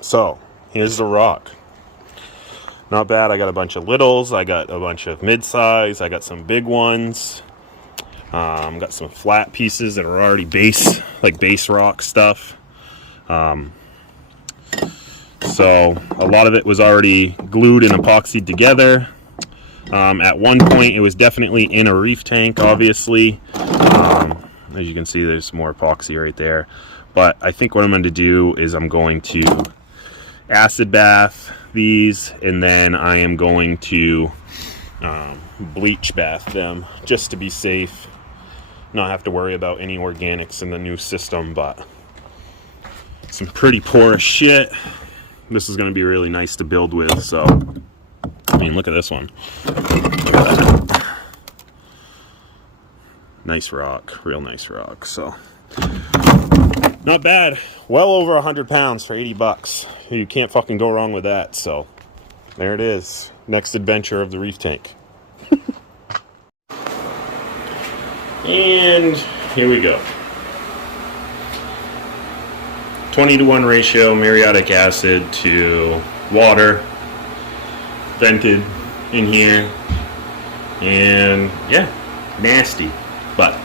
So here's the rock. Not bad. I got a bunch of littles. I got a bunch of mid-size. I got some big ones. Got some flat pieces that are already base rock stuff. So a lot of it was already glued and epoxied together. At one point, it was definitely in a reef tank, obviously. As you can see, there's more epoxy right there. But I think what I'm going to do is I'm going to acid bath these, and then I am going to bleach bath them just to be safe. Not have to worry about any organics in the new system, but some pretty porous shit. This is going to be really nice to build with, so I mean, look at this one. Look at that. Nice rock, real nice rock. So not bad. Well over 100 pounds for 80 bucks. You can't fucking go wrong with that. So there it is. Next adventure of the reef tank. And here we go. 20-to-1 ratio muriatic acid to water. Vented in here. And yeah, nasty. But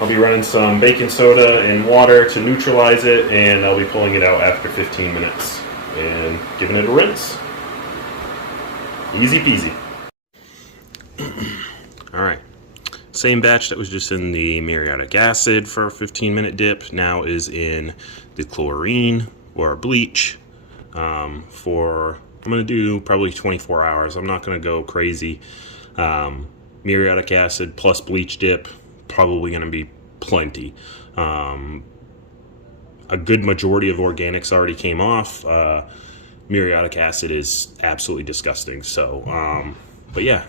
I'll be running some baking soda and water to neutralize it, and I'll be pulling it out after 15 minutes and giving it a rinse. Easy peasy. Alright. Same batch that was just in the muriatic acid for a 15-minute dip now is in the chlorine or bleach for, I'm going to do probably 24 hours. I'm not going to go crazy. Muriatic acid plus bleach dip, probably going to be plenty. A good majority of organics already came off. Muriatic acid is absolutely disgusting. So, but yeah.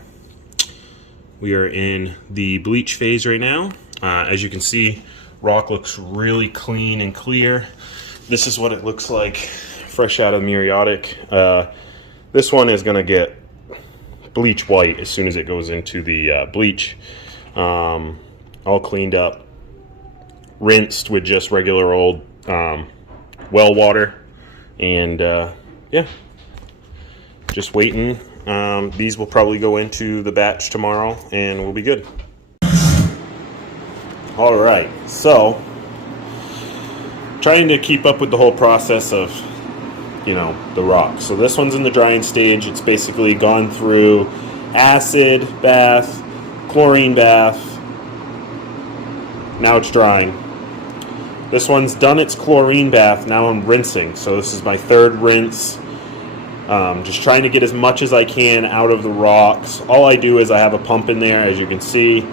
We are in the bleach phase right now. As you can see, rock looks really clean and clear. This is what it looks like fresh out of muriatic. This one is going to get bleach white as soon as it goes into the bleach. All cleaned up, rinsed with just regular old well water. And yeah, just waiting. These will probably go into the batch tomorrow and we'll be good. All right, so trying to keep up with the whole process of, the rock. So this one's in the drying stage. It's basically gone through acid bath, chlorine bath. Now it's drying. This one's done its chlorine bath. Now I'm rinsing. So this is my third rinse. Just trying to get as much as I can out of the rocks. All I do is I have a pump in there, as you can see.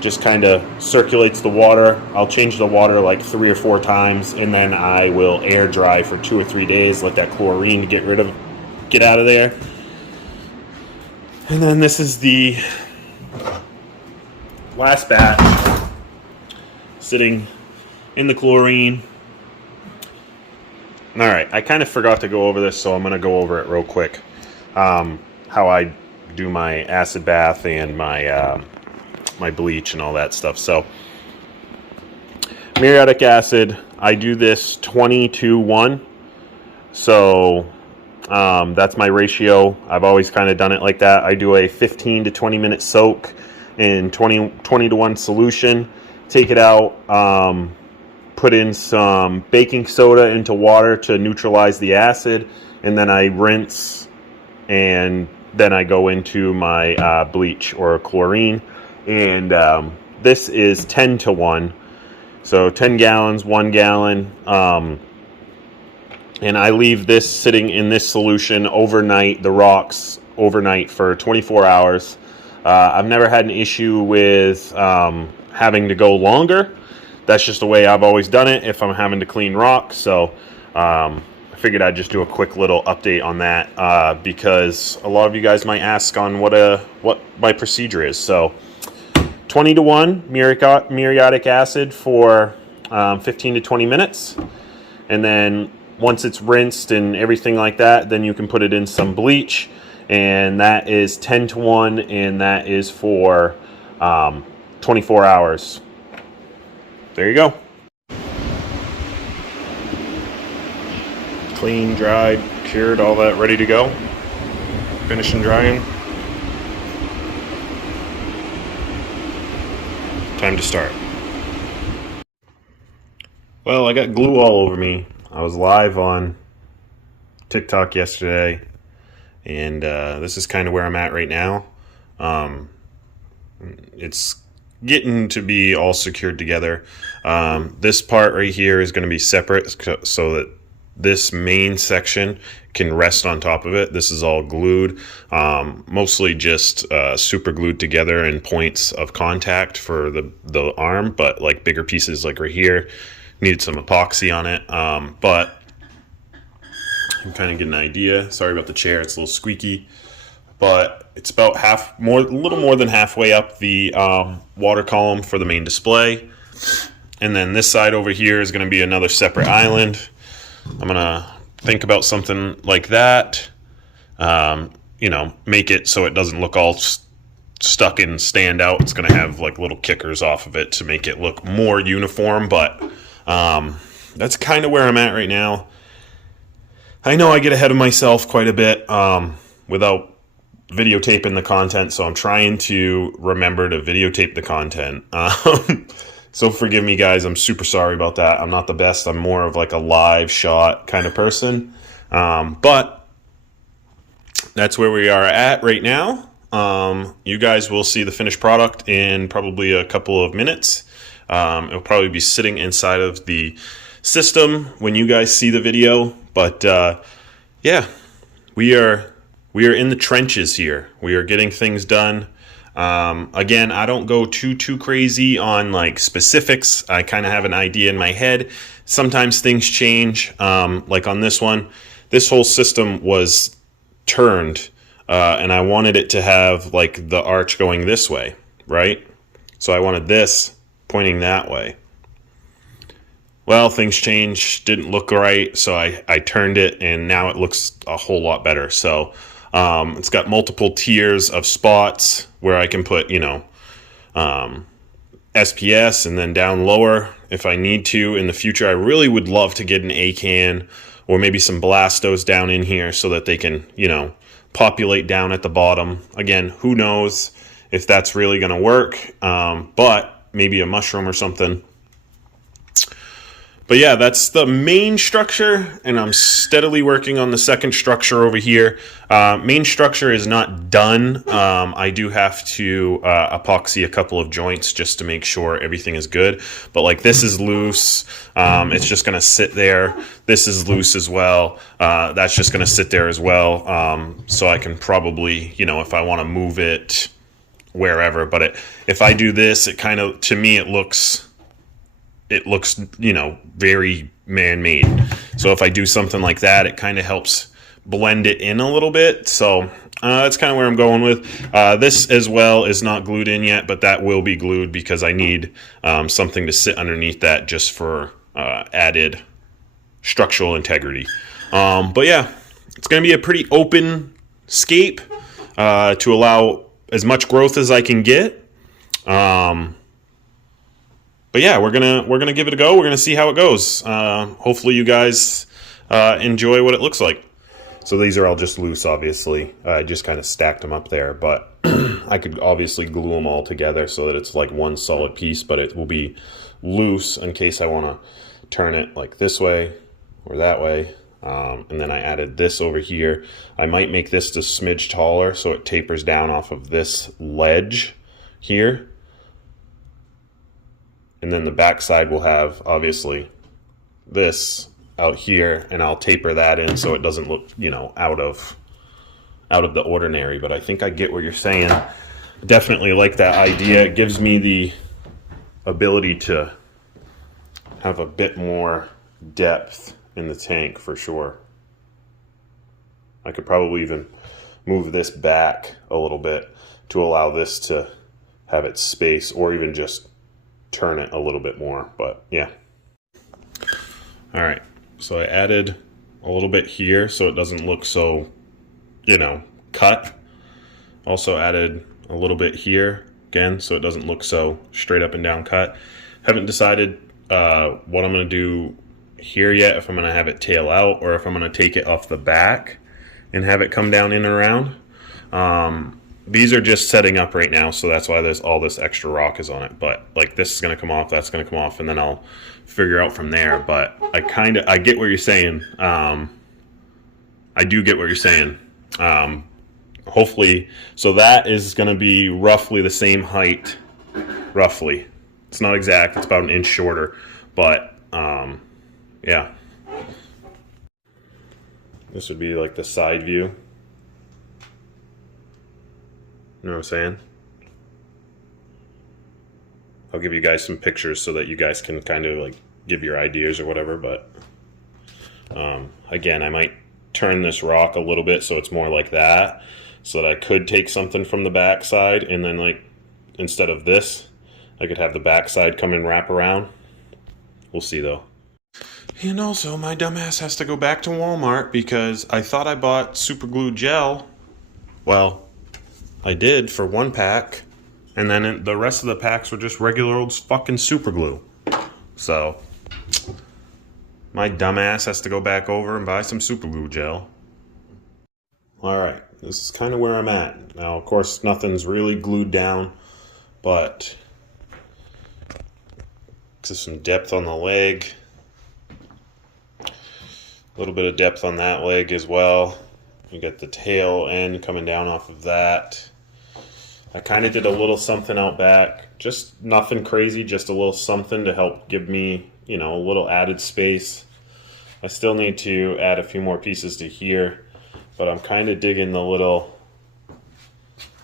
Just kind of circulates the water. I'll change the water like 3 or 4 times, and then I will air dry for 2 or 3 days, let that chlorine get out of there. And then this is the last batch sitting in the chlorine. All right, I kind of forgot to go over this, so I'm going to go over it real quick. How I do my acid bath and my my bleach and all that stuff. So, muriatic acid, I do this 20-to-1. So, that's my ratio. I've always kind of done it like that. I do a 15 to 20 minute soak in 20-to-1 solution. Take it out. Put in some baking soda into water to neutralize the acid, and then I rinse, and then I go into my bleach or chlorine, and this is 10-to-1, so 10 gallons, 1 gallon, and I leave this sitting in this solution overnight, the rocks overnight for 24 hours. I've never had an issue with having to go longer. That's just the way I've always done it if I'm having to clean rock. So I figured I'd just do a quick little update on that because a lot of you guys might ask on what my procedure is. So 20-to-1 muriatic acid for 15 to 20 minutes. And then once it's rinsed and everything like that, then you can put it in some bleach. And that is 10-to-1, and that is for 24 hours. There you go. clean, dried, cured, all that ready to go. Finishing drying. Time to start. Well, I got glue all over me. I was live on TikTok yesterday, and this is kind of where I'm at right now. It's getting to be all secured together. This part right here is going to be separate so that this main section can rest on top of it. This is all glued, mostly just super glued together in points of contact for the arm, but like bigger pieces like right here needed some epoxy on it. But you kind of get an idea. Sorry about the chair, it's a little squeaky. But it's about a little more than halfway up the water column for the main display. And then this side over here is going to be another separate island. I'm going to think about something like that. Make it so it doesn't look all stuck and stand out. It's going to have like little kickers off of it to make it look more uniform. But that's kind of where I'm at right now. I know I get ahead of myself quite a bit without videotaping the content, so I'm trying to remember to videotape the content. So forgive me, guys. I'm super sorry about that. I'm not the best. I'm more of like a live shot kind of person. But that's where we are at right now. You guys will see the finished product in probably a couple of minutes. It'll probably be sitting inside of the system when you guys see the video. But yeah, we are in the trenches here. We are getting things done. Again, I don't go too crazy on like specifics. I kind of have an idea in my head. Sometimes things change. Like on this one, this whole system was turned, and I wanted it to have like the arch going this way, right? So I wanted this pointing that way. Well, things changed, didn't look right, so I turned it, and now it looks a whole lot better. So it's got multiple tiers of spots where I can put, SPS, and then down lower if I need to in the future. I really would love to get an A-can or maybe some Blastos down in here so that they can, populate down at the bottom. Again, who knows if that's really going to work, but maybe a mushroom or something. But yeah, that's the main structure, and I'm steadily working on the second structure over here. Main structure is not done. I do have to epoxy a couple of joints just to make sure everything is good. But like this is loose. It's just going to sit there. This is loose as well. That's just going to sit there as well. So I can probably, if I want to move it wherever. But if I do this, it kind of, to me, it looks very man-made. So if I do something like that, it kind of helps blend it in a little bit. So that's kind of where I'm going with. This as well is not glued in yet, but that will be glued because I need something to sit underneath that just for added structural integrity. But yeah, it's going to be a pretty open scape to allow as much growth as I can get. But yeah, we're gonna give it a go. We're gonna see how it goes. Hopefully, you guys enjoy what it looks like. So these are all just loose, obviously. I just kind of stacked them up there, but I could obviously glue them all together so that it's like one solid piece. But it will be loose in case I want to turn it like this way or that way. And then I added this over here. I might make this a smidge taller so it tapers down off of this ledge here. And then the back side will have, obviously, this out here, and I'll taper that in so it doesn't look, out of the ordinary. But I think I get what you're saying. Definitely like that idea. It gives me the ability to have a bit more depth in the tank for sure. I could probably even move this back a little bit to allow this to have its space, or even just turn it a little bit more. But yeah. All right, so I added a little bit here so it doesn't look so, cut. Also added a little bit here again so it doesn't look so straight up and down cut. Haven't decided what I'm going to do here yet if I'm going to have it tail out or if I'm going to take it off the back and have it come down in and around. These are just setting up right now, so that's why there's all this extra rock is on it. But like this is going to come off, that's going to come off, and then I'll figure out from there. But I get what you're saying. I do get what you're saying. Hopefully, so that is going to be roughly the same height. Roughly, it's not exact. It's about an inch shorter, but yeah. This would be like the side view. You know what I'm saying? I'll give you guys some pictures so that you guys can kind of like give your ideas or whatever, but again, I might turn this rock a little bit so it's more like that, so that I could take something from the back side and then like instead of this, I could have the back side come and wrap around. We'll see though. And also, my dumbass has to go back to Walmart because I thought I bought super glue gel. Well, I did for one pack, and then the rest of the packs were just regular old fucking super glue. So, my dumbass has to go back over and buy some super glue gel. Alright, this is kind of where I'm at. Now, of course, nothing's really glued down, but just some depth on the leg. A little bit of depth on that leg as well. You get the tail end coming down off of that. I kind of did a little something out back. Just nothing crazy, just a little something to help give me, you know, a little added space. I still need to add a few more pieces to here, but I'm kind of digging the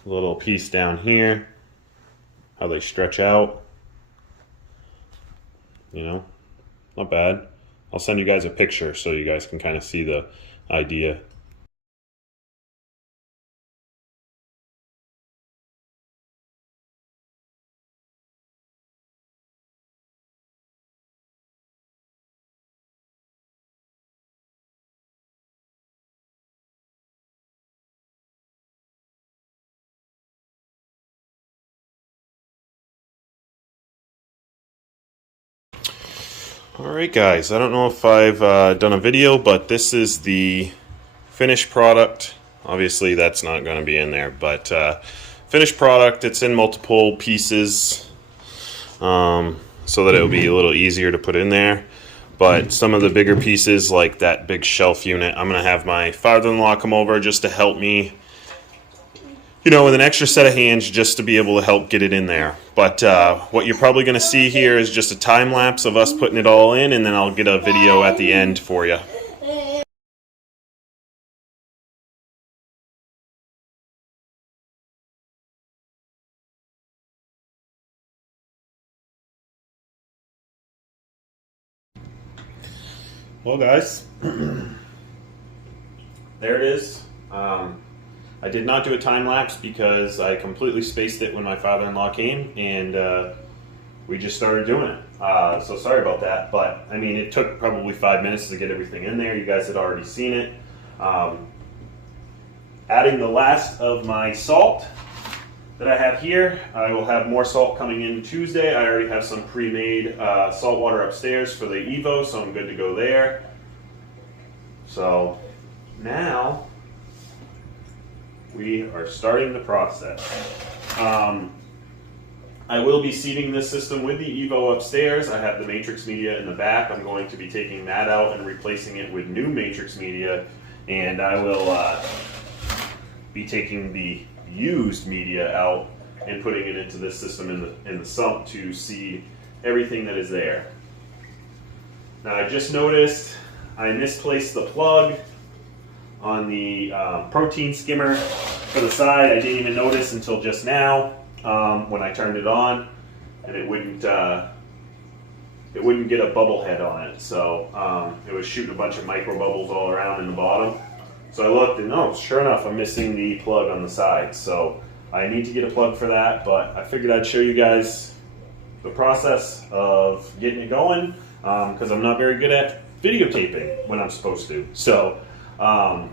little piece down here, how they stretch out. You know, not bad. I'll send you guys a picture so you guys can kind of see the idea. Alright guys, I don't know if I've done a video, but this is the finished product. Obviously that's not going to be in there, but finished product. It's in multiple pieces so that it'll be a little easier to put in there. But some of the bigger pieces, like that big shelf unit, I'm going to have my father-in-law come over just to help me, you know, with an extra set of hands just to be able to help get it in there. But what you're probably going to see here is just a time lapse of us putting it all in, and then I'll get a video at the end for you. Well guys, there it is. I did not do a time lapse because I completely spaced it when my father-in-law came, and we just started doing it. So sorry about that, but I mean, it took probably 5 minutes to get everything in there. You guys had already seen it. Adding the last of my salt that I have here. I will have more salt coming in Tuesday. I already have some pre-made salt water upstairs for the Evo, so I'm good to go there. So now we are starting the process. I will be seeding this system with the Evo upstairs. I have the matrix media in the back. I'm going to be taking that out and replacing it with new matrix media, and I will be taking the used media out and putting it into this system in the sump to seed everything that is there. Now I just noticed I misplaced the plug on the protein skimmer for the side. I didn't even notice until just now when I turned it on, and it wouldn't get a bubble head on it. So it was shooting a bunch of micro bubbles all around in the bottom. So I looked and oh, sure enough, I'm missing the plug on the side. So I need to get a plug for that, but I figured I'd show you guys the process of getting it going because I'm not very good at videotaping when I'm supposed to. So I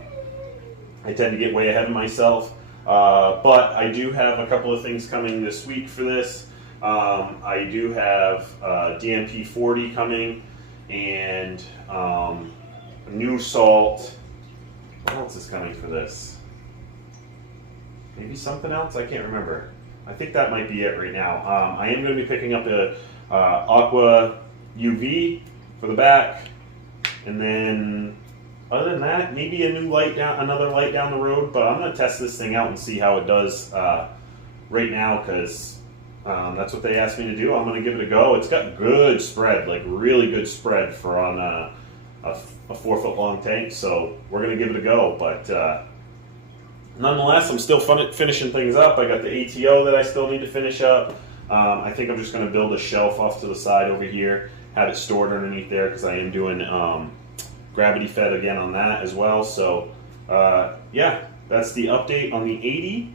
tend to get way ahead of myself, but I do have a couple of things coming this week for this. I do have DMP 40 coming, and new salt. What else is coming for this? Maybe something else? I can't remember. I think that might be it right now. I am going to be picking up a Aqua UV for the back, and then other than that, maybe a new light down, another light down the road. But I'm going to test this thing out and see how it does right now, because that's what they asked me to do. I'm going to give it a go. It's got good spread, like really good spread for on a 4 foot long tank. So we're going to give it a go. But nonetheless, I'm still finishing things up. I got the ATO that I still need to finish up. I think I'm just going to build a shelf off to the side over here, have it stored underneath there, because I am doing gravity fed again on that as well. So yeah, that's the update on the 80.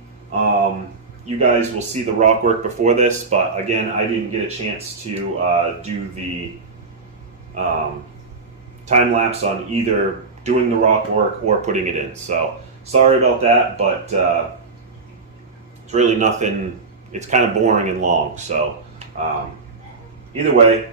You guys will see the rock work before this, but again, I didn't get a chance to do the time lapse on either doing the rock work or putting it in. So sorry about that, but it's really nothing. It's kind of boring and long. So either way,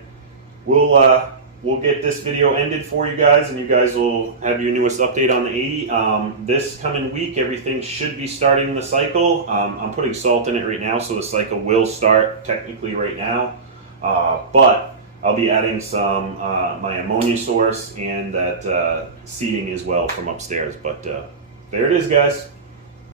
we'll get this video ended for you guys, and you guys will have your newest update on the 80. This coming week, everything should be starting the cycle. I'm putting salt in it right now, so the cycle will start technically right now. But I'll be adding some my ammonia source and that seeding as well from upstairs. But there it is, guys.